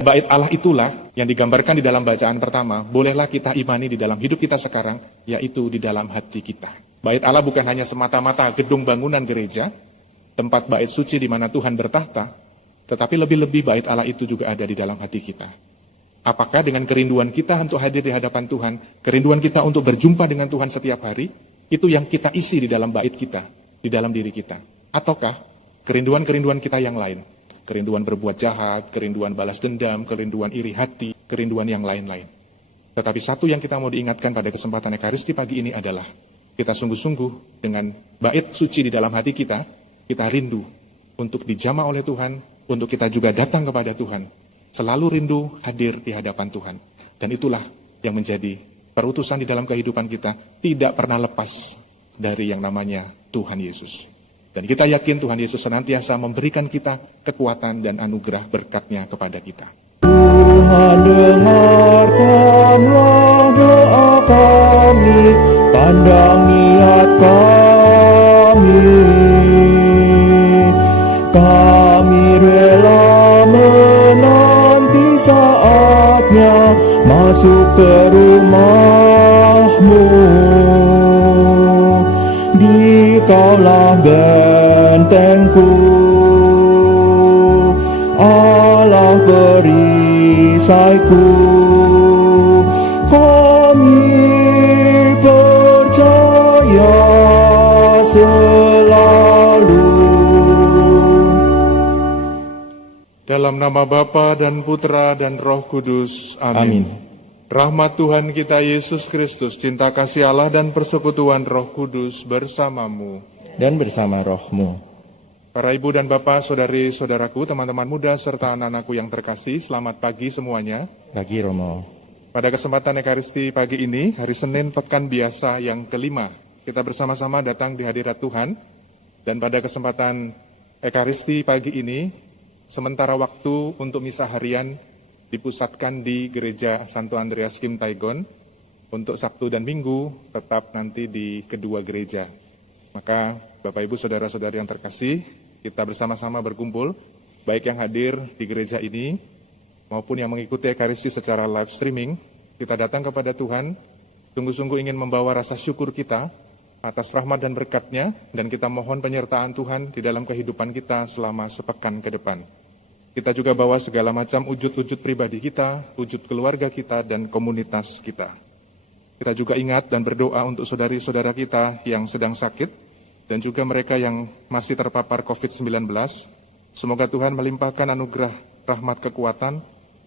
Bait Allah itulah yang digambarkan di dalam bacaan pertama, bolehlah kita imani di dalam hidup kita sekarang, yaitu di dalam hati kita. Bait Allah bukan hanya semata-mata gedung bangunan gereja, tempat bait suci di mana Tuhan bertahta, tetapi lebih-lebih bait Allah itu juga ada di dalam hati kita. Apakah dengan kerinduan kita untuk hadir di hadapan Tuhan, kerinduan kita untuk berjumpa dengan Tuhan setiap hari, itu yang kita isi di dalam bait kita, di dalam diri kita? Ataukah kerinduan-kerinduan kita yang lain? Kerinduan berbuat jahat, kerinduan balas dendam, kerinduan iri hati, kerinduan yang lain-lain. Tetapi satu yang kita mau diingatkan pada kesempatan Ekaristi pagi ini adalah, kita sungguh-sungguh dengan bait suci di dalam hati kita rindu untuk dijamah oleh Tuhan, untuk kita juga datang kepada Tuhan. Selalu rindu hadir di hadapan Tuhan. Dan itulah yang menjadi perutusan di dalam kehidupan kita, tidak pernah lepas dari yang namanya Tuhan Yesus. Dan kita yakin Tuhan Yesus senantiasa memberikan kita kekuatan dan anugerah berkat-Nya kepada kita. Tuhan, dengarkanlah doa kami, pandang niat kami. Kami rela menanti saatnya masuk ke rumah-Mu. Dikaulah bentengku, Allah perisaiku. Kami percaya selalu. Dalam nama Bapa dan Putra dan Roh Kudus. Amin. Rahmat Tuhan kita Yesus Kristus, cinta kasih Allah dan persekutuan Roh Kudus bersamamu. Dan bersama rohmu. Para ibu dan bapak, saudari-saudaraku, teman-teman muda, serta anak-anakku yang terkasih, selamat pagi semuanya. Pagi Romo. Pada kesempatan Ekaristi pagi ini, hari Senin Pekan Biasa yang kelima, kita bersama-sama datang di hadirat Tuhan. Dan pada kesempatan Ekaristi pagi ini, sementara waktu untuk misa harian dipusatkan di Gereja Santo Andreas Kim Taigon. Untuk Sabtu dan Minggu tetap nanti di kedua gereja. Maka Bapak Ibu Saudara-saudari yang terkasih, kita bersama-sama berkumpul, baik yang hadir di gereja ini maupun yang mengikuti Ekaristi secara live streaming. Kita datang kepada Tuhan, sungguh-sungguh ingin membawa rasa syukur kita atas rahmat dan berkat-Nya, dan kita mohon penyertaan Tuhan di dalam kehidupan kita selama sepekan ke depan. Kita juga bawa segala macam wujud-wujud pribadi kita, wujud keluarga kita, dan komunitas kita. Kita juga ingat dan berdoa untuk saudari-saudara kita yang sedang sakit, dan juga mereka yang masih terpapar COVID-19. Semoga Tuhan melimpahkan anugerah rahmat kekuatan,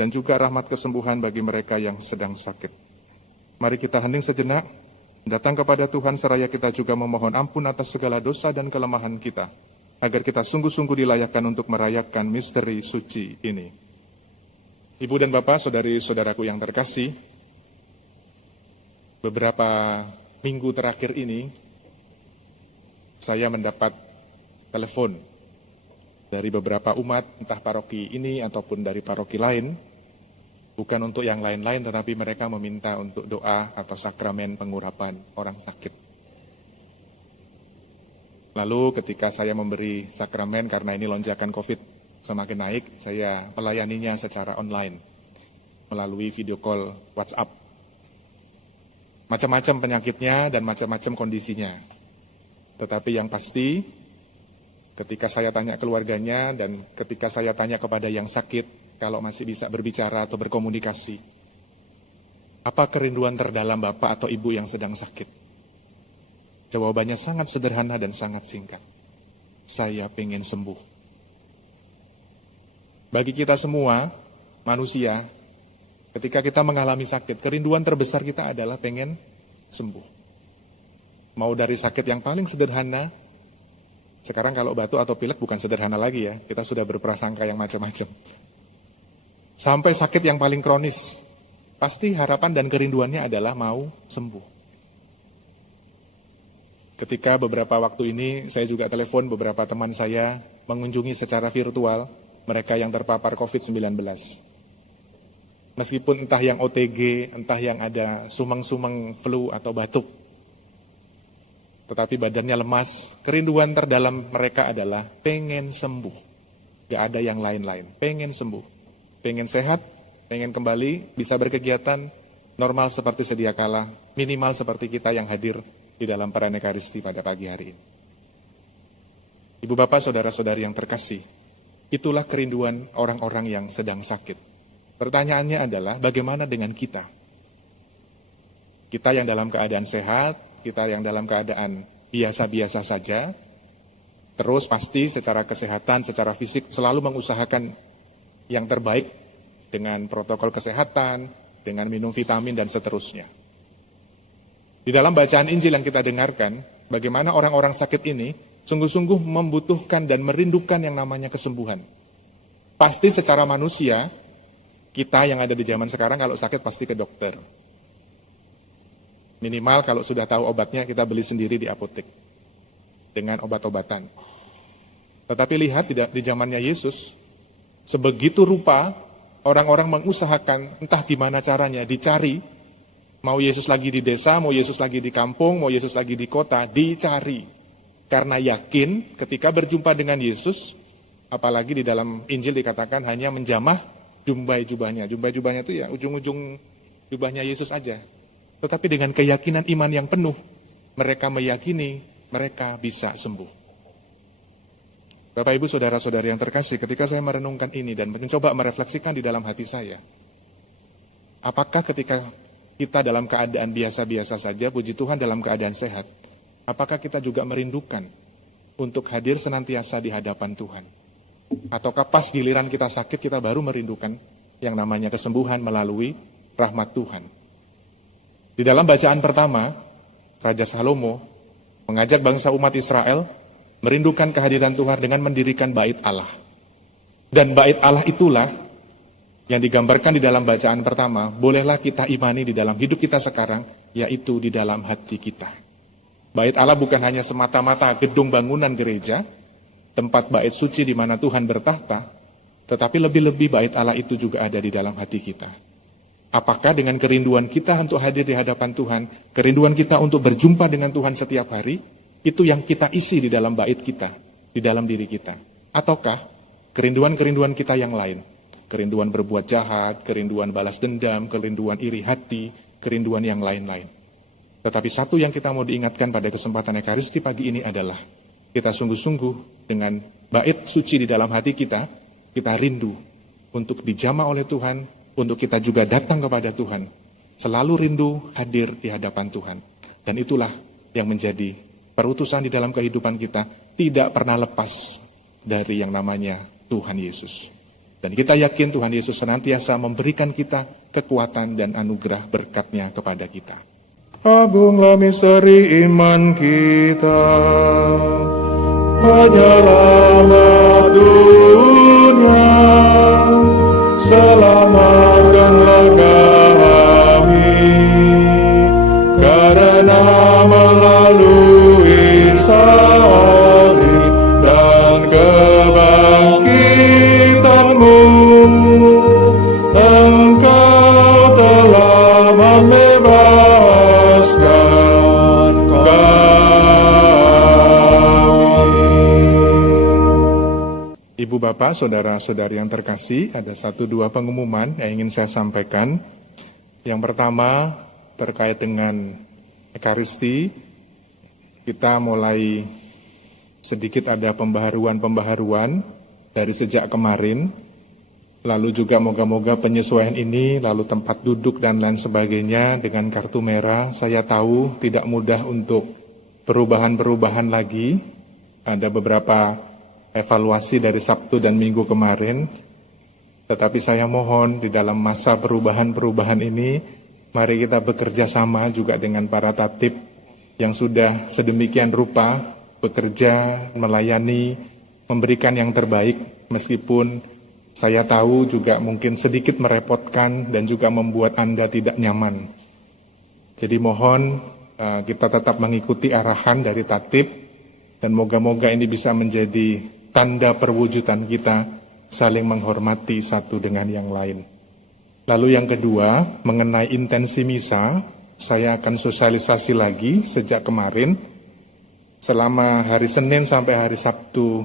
dan juga rahmat kesembuhan bagi mereka yang sedang sakit. Mari kita hening sejenak, datang kepada Tuhan seraya kita juga memohon ampun atas segala dosa dan kelemahan kita, agar kita sungguh-sungguh dilayakkan untuk merayakan misteri suci ini. Ibu dan Bapak, saudari-saudaraku yang terkasih, beberapa minggu terakhir ini, saya mendapat telepon dari beberapa umat, entah paroki ini ataupun dari paroki lain, bukan untuk yang lain-lain, tetapi mereka meminta untuk doa atau sakramen pengurapan orang sakit. Lalu ketika saya memberi sakramen, karena ini lonjakan COVID semakin naik, saya melayaninya secara online, melalui video call WhatsApp. Macam-macam penyakitnya dan macam-macam kondisinya. Tetapi yang pasti, ketika saya tanya keluarganya dan ketika saya tanya kepada yang sakit, kalau masih bisa berbicara atau berkomunikasi, apa kerinduan terdalam Bapak atau Ibu yang sedang sakit? Jawabannya sangat sederhana dan sangat singkat. Saya pengen sembuh. Bagi kita semua, manusia, ketika kita mengalami sakit, kerinduan terbesar kita adalah pengen sembuh. Mau dari sakit yang paling sederhana, sekarang kalau batuk atau pilek bukan sederhana lagi ya, kita sudah berprasangka yang macam-macam. Sampai sakit yang paling kronis, pasti harapan dan kerinduannya adalah mau sembuh. Ketika beberapa waktu ini saya juga telepon beberapa teman saya mengunjungi secara virtual mereka yang terpapar COVID-19. Meskipun entah yang OTG, entah yang ada sumeng-sumeng flu atau batuk, tetapi badannya lemas, kerinduan terdalam mereka adalah pengen sembuh. Gak ada yang lain-lain, pengen sembuh. pengen sehat, pengen kembali, bisa berkegiatan normal seperti sedia kala, minimal seperti kita yang hadir di dalam perayaan Ekaristi pada pagi hari ini. Ibu bapak, saudara-saudari yang terkasih, itulah kerinduan orang-orang yang sedang sakit. Pertanyaannya adalah bagaimana dengan kita? Kita yang dalam keadaan sehat, kita yang dalam keadaan biasa-biasa saja, terus pasti secara kesehatan, secara fisik selalu mengusahakan yang terbaik dengan protokol kesehatan, dengan minum vitamin dan seterusnya. Di dalam bacaan Injil yang kita dengarkan, bagaimana orang-orang sakit ini sungguh-sungguh membutuhkan dan merindukan yang namanya kesembuhan. Pasti secara manusia, kita yang ada di zaman sekarang kalau sakit pasti ke dokter. Minimal kalau sudah tahu obatnya kita beli sendiri di apotek dengan obat-obatan. Tetapi lihat di zamannya Yesus, sebegitu rupa orang-orang mengusahakan entah gimana caranya dicari, mau Yesus lagi di desa, mau Yesus lagi di kampung, mau Yesus lagi di kota, dicari. Karena yakin ketika berjumpa dengan Yesus, apalagi di dalam Injil dikatakan hanya menjamah jumbai jubahnya. Jumbai jubahnya itu ya ujung-ujung jubahnya Yesus aja. Tetapi dengan keyakinan iman yang penuh, mereka meyakini mereka bisa sembuh. Bapak, Ibu, Saudara-saudari yang terkasih, ketika saya merenungkan ini dan mencoba merefleksikan di dalam hati saya, apakah ketika kita dalam keadaan biasa-biasa saja, puji Tuhan dalam keadaan sehat, apakah kita juga merindukan untuk hadir senantiasa di hadapan Tuhan? Ataukah pas giliran kita sakit, kita baru merindukan yang namanya kesembuhan melalui rahmat Tuhan? Di dalam bacaan pertama, Raja Salomo mengajak bangsa umat Israel merindukan kehadiran Tuhan dengan mendirikan bait Allah. Dan bait Allah itulah yang digambarkan di dalam bacaan pertama, bolehlah kita imani di dalam hidup kita sekarang, yaitu di dalam hati kita. Bait Allah bukan hanya semata-mata gedung bangunan gereja, tempat bait suci di mana Tuhan bertahta, tetapi lebih-lebih bait Allah itu juga ada di dalam hati kita. Apakah dengan kerinduan kita untuk hadir di hadapan Tuhan, kerinduan kita untuk berjumpa dengan Tuhan setiap hari, itu yang kita isi di dalam bait kita, di dalam diri kita? Ataukah kerinduan-kerinduan kita yang lain? Kerinduan berbuat jahat, kerinduan balas dendam, kerinduan iri hati, kerinduan yang lain-lain. Tetapi satu yang kita mau diingatkan pada kesempatan Ekaristi pagi ini adalah kita sungguh-sungguh dengan bait suci di dalam hati kita, kita rindu untuk dijamah oleh Tuhan, untuk kita juga datang kepada Tuhan. Selalu rindu hadir di hadapan Tuhan. Dan itulah yang menjadi perutusan di dalam kehidupan kita, tidak pernah lepas dari yang namanya Tuhan Yesus. Dan kita yakin Tuhan Yesus senantiasa memberikan kita kekuatan dan anugerah berkat-Nya kepada kita. Agunglah misteri iman kita, penyelamat dunia, selamatkanlah kami, karena melalui salib dan kebangkitan-Mu, Engkau telah membebaskan kami. Ibu bapak, saudara-saudari yang terkasih, ada 1-2 pengumuman yang ingin saya sampaikan. Yang pertama terkait dengan Ekaristi, kita mulai sedikit ada pembaharuan dari sejak kemarin. Lalu juga moga-moga penyesuaian ini, lalu tempat duduk dan lain sebagainya dengan kartu merah. Saya tahu tidak mudah untuk perubahan-perubahan lagi. Ada beberapa evaluasi dari Sabtu dan Minggu kemarin. Tetapi saya mohon di dalam masa perubahan-perubahan ini, mari kita bekerja sama juga dengan para tatib yang sudah sedemikian rupa bekerja, melayani, memberikan yang terbaik, meskipun saya tahu juga mungkin sedikit merepotkan dan juga membuat Anda tidak nyaman. Jadi mohon kita tetap mengikuti arahan dari tatib, dan moga-moga ini bisa menjadi tanda perwujudan kita saling menghormati satu dengan yang lain. Lalu yang kedua, mengenai intensi misa, saya akan sosialisasi lagi sejak kemarin. Selama hari Senin sampai hari Sabtu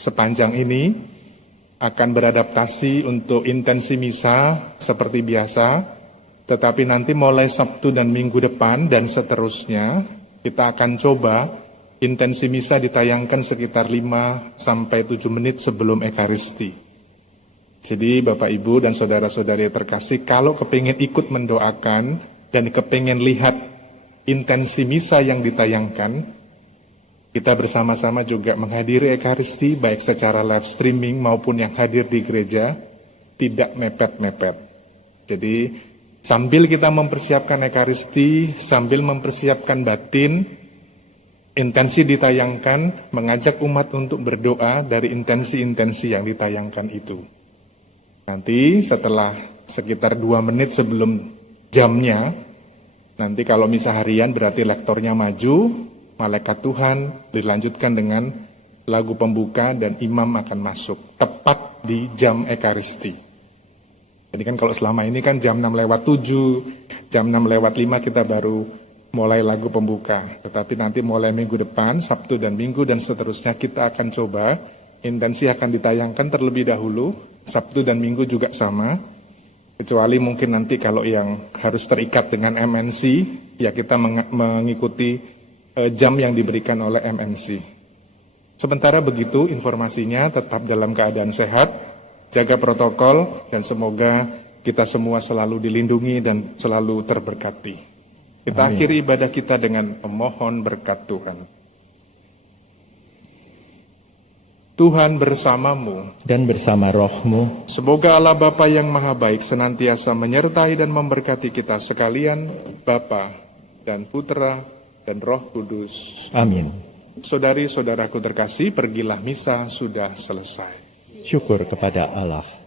sepanjang ini, akan beradaptasi untuk intensi misa seperti biasa, tetapi nanti mulai Sabtu dan Minggu depan dan seterusnya, kita akan coba intensi misa ditayangkan sekitar 5 sampai 7 menit sebelum Ekaristi. Jadi Bapak Ibu dan saudara-saudari terkasih, kalau kepingin ikut mendoakan dan kepingin lihat intensi misa yang ditayangkan, kita bersama-sama juga menghadiri Ekaristi baik secara live streaming maupun yang hadir di gereja, tidak mepet-mepet. Jadi sambil kita mempersiapkan Ekaristi, sambil mempersiapkan batin, intensi ditayangkan, mengajak umat untuk berdoa dari intensi-intensi yang ditayangkan itu. Nanti setelah sekitar 2 menit sebelum jamnya, nanti kalau misa harian berarti lektornya maju, malaikat Tuhan dilanjutkan dengan lagu pembuka dan imam akan masuk tepat di jam Ekaristi. Jadi kan kalau selama ini kan jam 6:07, jam 6:05 kita baru mulai lagu pembuka. Tetapi nanti mulai minggu depan, Sabtu dan Minggu dan seterusnya kita akan coba, intensi akan ditayangkan terlebih dahulu, Sabtu dan Minggu juga sama. Kecuali mungkin nanti kalau yang harus terikat dengan MNC, ya kita mengikuti jam yang diberikan oleh MNC. Sementara begitu informasinya, tetap dalam keadaan sehat, jaga protokol, dan semoga kita semua selalu dilindungi dan selalu terberkati. Kita akhiri ibadah kita dengan memohon berkat Tuhan. Tuhan bersamamu, dan bersama rohmu, semoga Allah Bapa yang Maha Baik senantiasa menyertai dan memberkati kita sekalian, Bapa dan Putra dan Roh Kudus. amin. Saudari-saudaraku terkasih, pergilah misa sudah selesai. Syukur kepada Allah.